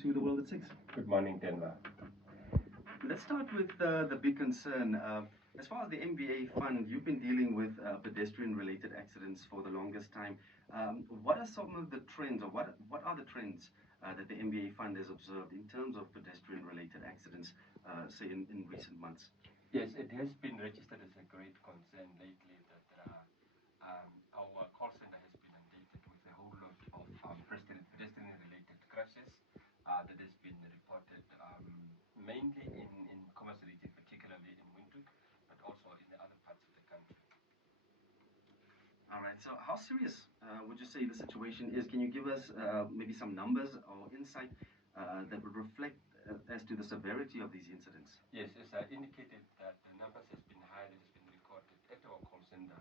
to The World at 6. Good morning, Denver. Let's start with the big concern. As far as the MVA Fund, you've been dealing with pedestrian-related accidents for the longest time. What are some of the trends, or what are the trends that the MVA Fund has observed in terms of pedestrian-related accidents, say in recent months? Yes, it has been registered as a great concern lately that our call center has been inundated with a whole lot of pedestrian-related crashes that has been reported mainly in Commerce region, particularly in Windhoek, but also in the other parts of the country. All right, so how serious would you say the situation is? Can you give us maybe some numbers or insight that would reflect as to the severity of these incidents? Yes, as I indicated that the numbers has been high that has been recorded at our call center.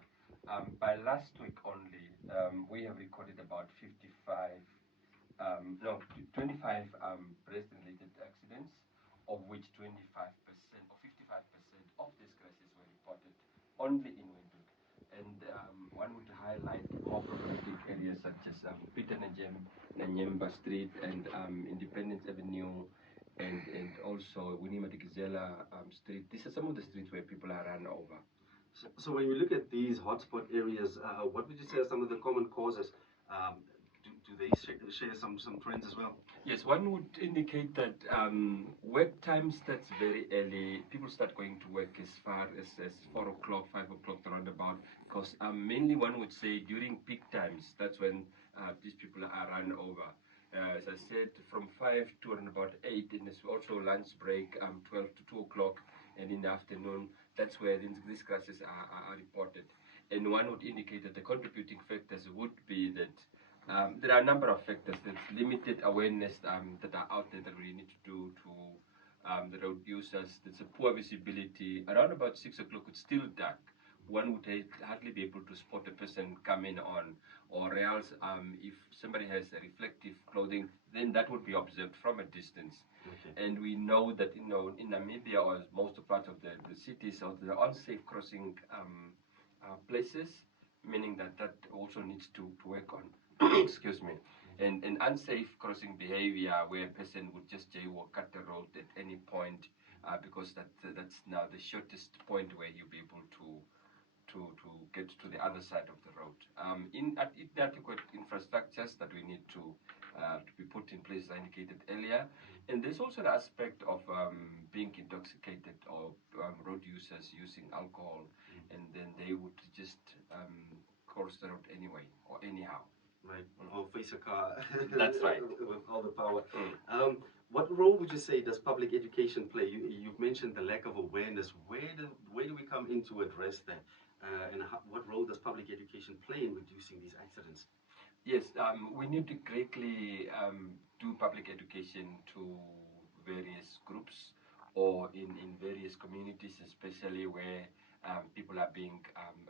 By last week only, we have recorded about 25 pedestrian-related accidents, of which 25% or 55% of these crashes were reported only in Windhoek. And one would highlight more problematic areas such as Peter Nanyemba Street and Independence Avenue, and also Winnie Madikizela Street. These are some of the streets where people are run over. So when you look at these hotspot areas, what would you say are some of the common causes? Do they share some trends as well? Yes, one would indicate that work time starts very early. People start going to work as far as 4 o'clock, 5 o'clock, around about. Because mainly one would say during peak times, that's when these people are run over. As I said, from 5 to around about 8, and there's also lunch break, 12 to 2 o'clock, and in the afternoon, that's where these crashes are reported. And one would indicate that the contributing factors would be that there are a number of factors. There's limited awareness that are out there that we need to do to the road users. There's a poor visibility. Around about 6 o'clock, it's still dark. One would hardly be able to spot a person coming on, or else if somebody has a reflective clothing, then that would be observed from a distance. Okay. And we know that in Namibia, or most parts of the cities, or the unsafe crossing places, meaning that also needs to work on. Excuse me. And unsafe crossing behavior where a person would just jaywalk, cut the road at any point, because that's now the shortest point where you'll be able to get to the other side of the road. Inadequate infrastructures that we need to be put in place, as I indicated earlier. And there's also the aspect of being intoxicated, or road users using alcohol, and then they would just cross the road anyway or anyhow. Right, or face a car. That's right. With all the power. What role would you say does public education play? You've mentioned the lack of awareness. Where do we come in to address that? And what role does public education play in reducing these accidents? Yes, we need to greatly do public education to various groups, or in various communities, especially where people are being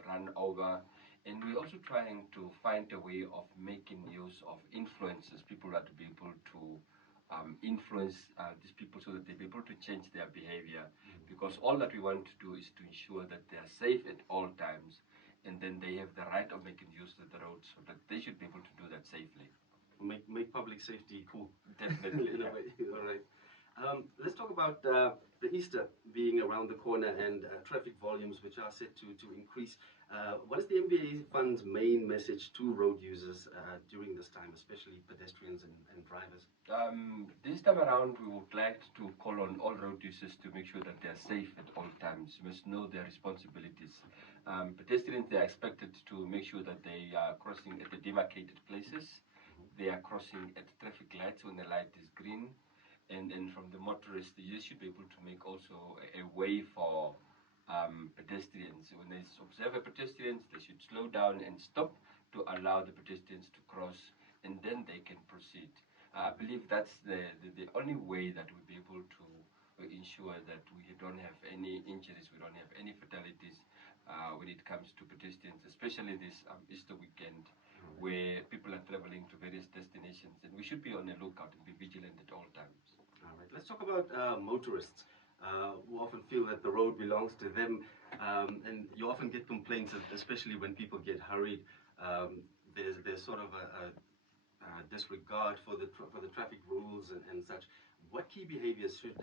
run over. And we're also trying to find a way of making use of influences, people that to be able to influence these people so that they'll be able to change their behavior. Because all that we want to do is to ensure that they are safe at all times, and then they have the right of making use of the road, so that they should be able to do that safely. Make public safety cool. Definitely. In a way. All right. Let's talk about the Easter being around the corner, and traffic volumes which are set to increase. What is the MVA Fund's main message to road users during this time, especially pedestrians and drivers? This time around, we would like to call on all road users to make sure that they are safe at all times. You must know their responsibilities. Pedestrians, they are expected to make sure that they are crossing at the demarcated places. They are crossing at traffic lights when the light is green. And from the motorists, you should be able to make also a way for pedestrians. When they observe a pedestrian, they should slow down and stop to allow the pedestrians to cross, and then they can proceed. I believe that's the only way that we'll be able to ensure that we don't have any injuries, we don't have any fatalities when it comes to pedestrians, especially this Easter weekend, where people are traveling to various destinations, and we should be on the lookout and be vigilant at all times. All right, let's talk about motorists who often feel that the road belongs to them, and you often get complaints, especially when people get hurried. There's sort of a disregard for the traffic rules and such. What key behaviors should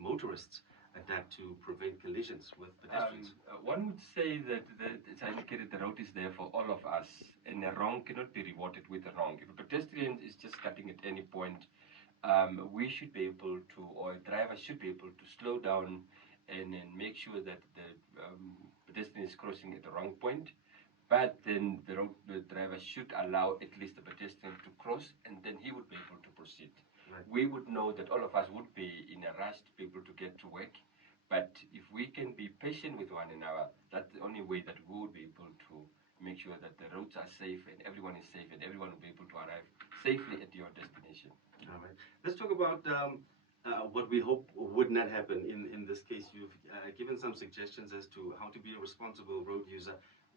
motorists adapt to prevent collisions with pedestrians? One would say that as I indicated, the road is there for all of us, and a wrong cannot be rewarded with a wrong. If a pedestrian is just cutting at any point, we should be able to, or a driver should be able to slow down and make sure that the pedestrian is crossing at the wrong point. But then the driver should allow at least the pedestrian to cross, and then he would be able to proceed. Right. We would know that all of us would be in a rush to be able to get to work. But if we can be patient with one another, that's the only way that we would be able to make sure that the roads are safe and everyone is safe and everyone will be able to arrive safely at your destination. All right. Let's talk about what we hope would not happen in this case. You've given some suggestions as to how to be a responsible road user.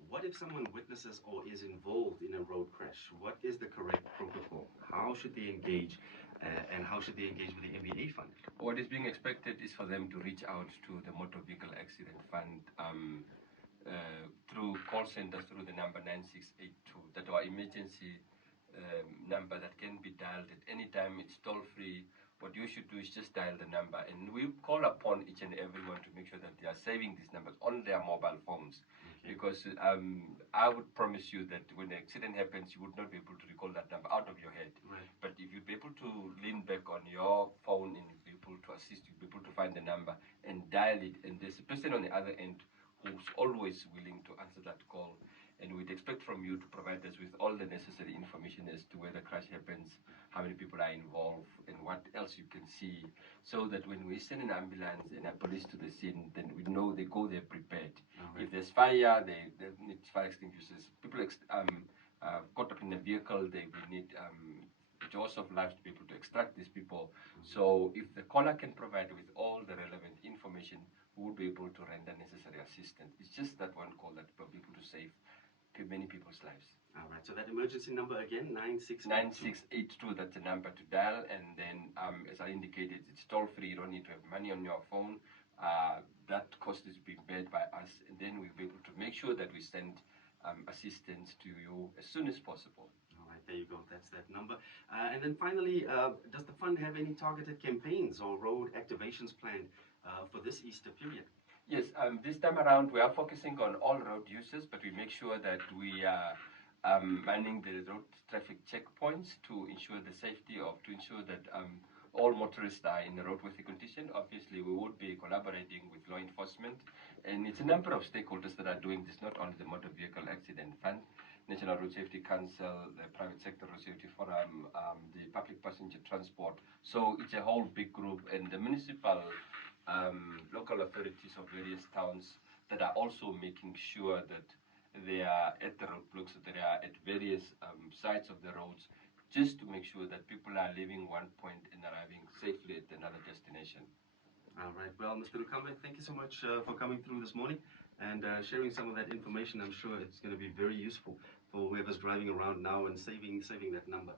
What if someone witnesses or is involved in a road crash? What is the correct protocol? How should they engage, and how should they engage with the MVA Fund? What is being expected is for them to reach out to the Motor Vehicle Accident Fund through call centers, through the number 9682, that our emergency number that can be dialed at any time. It's toll-free. What you should do is just dial the number, and we call upon each and everyone to make sure that they are saving these numbers on their mobile phones. Okay. Because I would promise you that when an accident happens, you would not be able to recall that number out of your head. Right. But if you'd be able to lean back on your phone and be able to assist you, be able to find the number and dial it, and there's a person on the other end who's always willing to answer that call. And we'd expect from you to provide us with all the necessary information as to where the crash happens, how many people are involved, and what else you can see, so that when we send an ambulance and a police to the scene, then we know they go there prepared. Right. If there's fire, they need fire extinguishers. People caught up in a vehicle, they will need jaws of life to be able to extract these people. So if the caller can provide with all the relevant information, we will be able to render necessary assistance. It's just that one call that will be able to save many people's lives. All right, so that emergency number again, 9682. 9682, that's the number to dial, and then as I indicated, it's toll-free. You don't need to have money on your phone. That cost is being paid by us, and then we'll be able to make sure that we send assistance to you as soon as possible. All right, there you go, that's that number. And then finally, does the fund have any targeted campaigns or road activations planned for this Easter period? Yes, this time around we are focusing on all road users, but we make sure that we are manning the road traffic checkpoints to ensure the safety to ensure that all motorists are in a roadworthy condition. Obviously, we would be collaborating with law enforcement, and it's a number of stakeholders that are doing this, not only the Motor Vehicle Accident Fund, National Road Safety Council, the Private Sector Road Safety Forum, the Public Passenger Transport. So it's a whole big group, and the municipal local authorities of various towns that are also making sure that they are at the roadblocks, that they are at various sides of the roads, just to make sure that people are leaving one point and arriving safely at another destination. All right. Well, Mr. Lukambe, thank you so much for coming through this morning and sharing some of that information. I'm sure it's going to be very useful for whoever's driving around now and saving that number.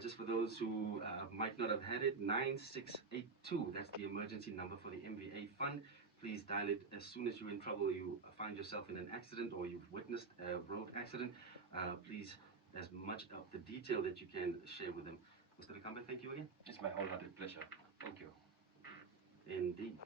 Just for those who might not have had it, 9682, that's the emergency number for the MVA Fund. Please dial it as soon as you're in trouble, you find yourself in an accident or you've witnessed a road accident. Please, as much of the detail that you can share with them. Mr. Lukambe, thank you again. It's my wholehearted pleasure. Thank you. Indeed.